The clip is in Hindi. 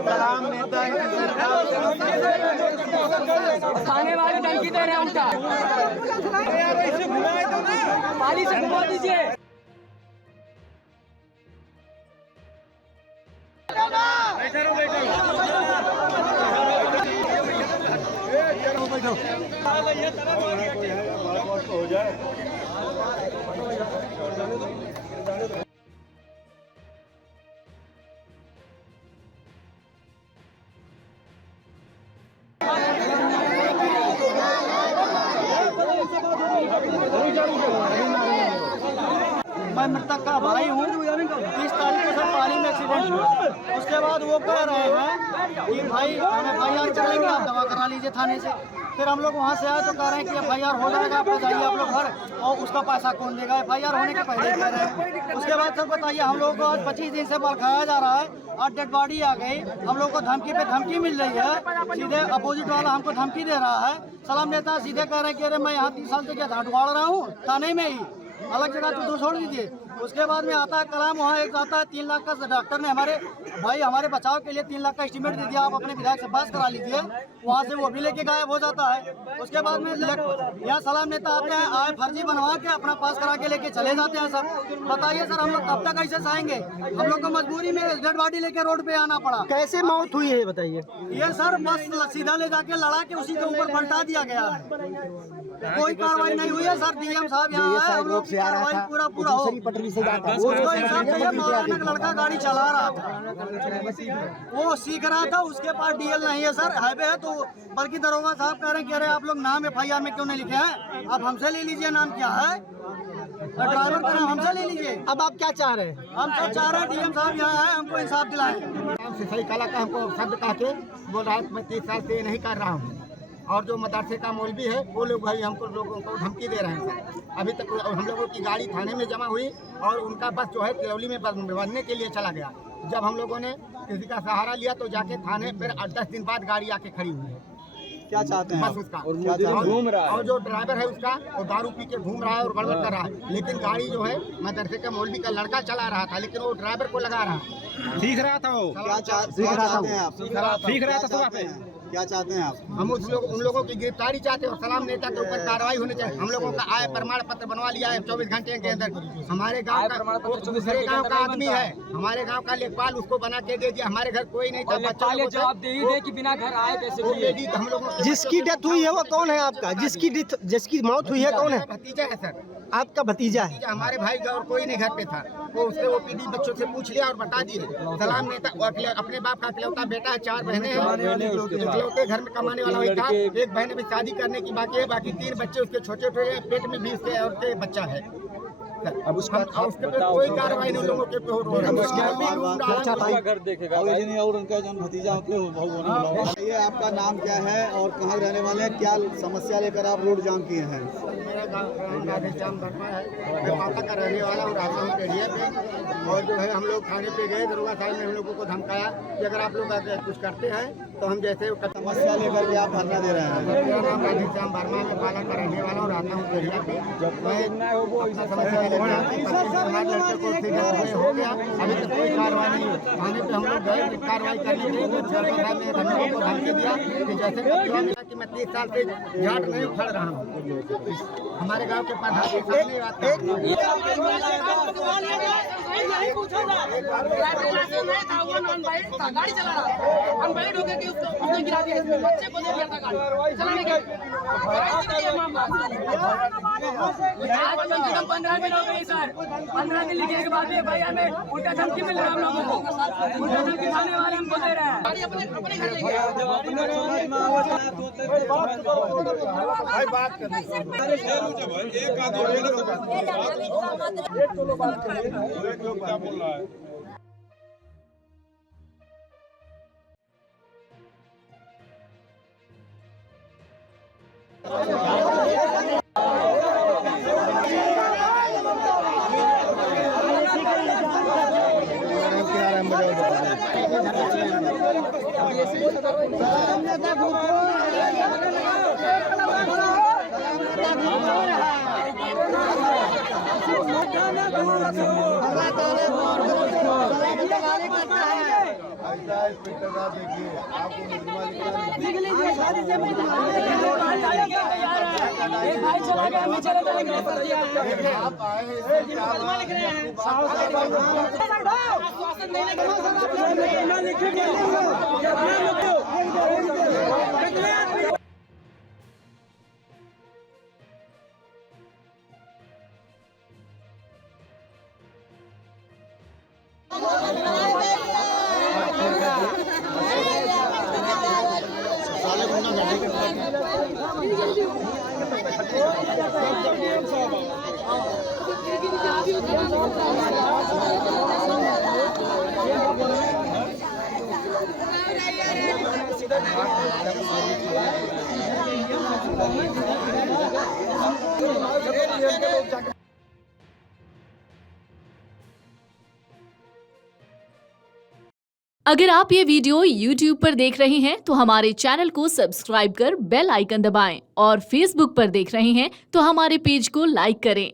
सलाम नेता थाने वाले धमकी दे रहे हैं उनका, पानी से घुमा दीजिए। हो जाए मैं मृतक का भाई हूँ। 30 तारीख को सर पाली में एक्सीडेंट हुआ। उसके बाद वो कह रहे हैं कि भाई हम FIR चलेंगे, आप दवा करा लीजिए थाने से। फिर हम लोग वहाँ से आए तो कह रहे हैं कि FIR हो जाएगा, आप जाइए आप लोग घर, और उसका पैसा कौन देगा। FIR होने के पहले कह रहे हैं। उसके बाद सर बताइए, हम लोग को आज 25 दिन से बरखाया जा रहा है, आज डेड बॉडी आ गई, हम लोग को धमकी पे धमकी मिल रही है। सीधे अपोजिट वाला हमको धमकी दे रहा है। सलाम नेता सीधे कह रहे हैं कि अरे मैं यहाँ 30 साल से क्या झाड़ उगाड़ रहा हूँ थाने में ही, अलग जगह तो छोड़ दीजिए। उसके बाद में आता है कलाम, वहाँ एक आता है 3 लाख का, डॉक्टर ने हमारे बचाव के लिए 3 लाख का एस्टीमेट दे दिया, आप अपने विधायक से पास करा लीजिए। वहाँ से वो भी लेके गायब हो जाता है। उसके बाद में यहाँ सलाम नेता आते हैं, आए फर्जी बनवा के अपना पास करा के लेके चले जाते हैं। सर बताइए सर, हम लोग कब तक ऐसे सहेंगे? हम लोग को मजबूरी में डेड बॉडी लेके रोड पे आना पड़ा। कैसे मौत हुई है बताइए? ये सर बस सीधा ले जाके लड़ा के उसी के ऊपर पलटा दिया गया है। कोई कार्रवाई नहीं हुई है सर। डीएम साहब यहाँ है, हम लोग कार्रवाई पूरा हो। उसको इंसाफ चाहिए। मौलाना का लड़का गाड़ी चला रहा था, वो सीख रहा था, उसके पास DL नहीं है सर, हाईवे है। तो बल्कि दरोगा साहब कह रहे हैं, कह रहे आप लोग नाम FIR में क्यों नहीं लिखे हैं? आप हमसे ले लीजिए, नाम क्या है, ड्राइवर का नाम हमसे ले लीजिए। अब आप क्या चाह रहे हैं? हम सब चाह रहे हैं डीएम साहब यहाँ है, हमको इंसाफ दिलाएं। सही कला का हमको शब्द कह के बोल रहा है मैं 30 साल से नहीं कर रहा हूँ। और जो मदरसे का मौलवी है वो लोग भाई हमको लोगों को धमकी दे रहे हैं सर। अभी तक हम लोगों की गाड़ी थाने में जमा हुई और उनका बस जो है तिरौली में बनने के लिए चला गया। जब हम लोगों ने किसी का सहारा लिया तो जाके थाने फिर 10 दिन बाद गाड़ी आके खड़ी हुई है। क्या चाहते हैं बस उसका घूम रहा है और जो ड्राइवर है उसका वो दारू पी के घूम रहा है और गड़बड़ कर रहा है। लेकिन गाड़ी जो है मदरसे का मौलवी का लड़का चला रहा था, लेकिन वो ड्राइवर को लगा रहा है। सीख रहा था वो, क्या चाहते हैं आप? सीख रहा था सुबह पे। क्या चाहते हैं आप? हम उन लोगों की गिरफ्तारी चाहते हैं और सलाम नेता के ऊपर कार्रवाई होनी चाहिए। हम लोगों का आय प्रमाण पत्र बनवा लिया है 24 घंटे के अंदर। हमारे गांव का दूसरे गांव का आदमी है, हमारे गांव का लेखपाल, उसको बना के दे दिया। हमारे घर कोई नहीं था। जवाबदेही दे कि बिना घर आए कैसे हम लोग जिसकी डेथ हुई है वो कौन है आपका? जिसकी मौत हुई है कौन है? भतीजा है सर, आपका भतीजा है। हमारे भाई का और कोई नहीं घर पे था। वो उसके OPD बच्चों से पूछ लिया और बता दिए। सलाम नेता अपने बाप का इकलौता बेटा है, 4 बहनें हैं, इकलौते घर में कमाने वाला वही था। एक बहन भी शादी करने की बाकी है, बाकी 3 बच्चे उसके छोटे छोटे हैं, पेट में भी उसके और के बच्चा है। अब उसके पे कोई कार्रवाई नहीं लोगों के पे हो रहा है। और उनका जो भतीजा ये आपका नाम क्या है और कहाँ रहने वाले हैं? क्या समस्या लेकर आप रोड जाम किए हैं? मेरा गाँव राधेश्याम वर्मा है, मैं पापा का रहने वाला हूँ, रहता हूँ पेड़िया पे। और जो है हम लोग थाने पे गए, दरोगा साहब ने हम लोगों को धमकाया कि अगर आप लोग कुछ करते हैं तो हम जैसे समस्या लेकर के आप धरना दे रहे हैं। मेरा नाम राधेश्याम वर्मा, मैं पाला का रहने वाला हूँ, रहता हूँ पेड़िया पे। मैं समस्या लड़के को हो गया, अभी तक कोई कार्रवाई नहीं हुई। थाने पे हम लोग गए कार्रवाई करने के लिए, हम लोगों को धमकी दिया कि जैसे कि मैं 30 साल से झाट नहीं उखड़ रहा हूँ। हमारे गांव के पास गाड़ी चला रहा था, हम बैठ होकर के उसने गिरा दिया, बच्चे को दे दिया था गाड़ी चलाने के। आज कम से कम 15 दिन हो गए सर। 15 दिन लिखने के बाद भी FIR में उल्टा धमकी मिल रहा है हम लोगों को। उल्टा धमकी थाने वाले हमको दे रहे हैं। गाड़ी अपने घर ले गए। एक लोग क्या बोल रहा है? ऐसा है इंस्पेक्टर साहब, देखिए आपको मुकदमा एक भाई चला गया, हम चले जाएंगे। आप आए हैं अगर आप ये वीडियो YouTube पर देख रहे हैं तो हमारे चैनल को सब्सक्राइब कर बेल आइकन दबाएं और Facebook पर देख रहे हैं तो हमारे पेज को लाइक करें।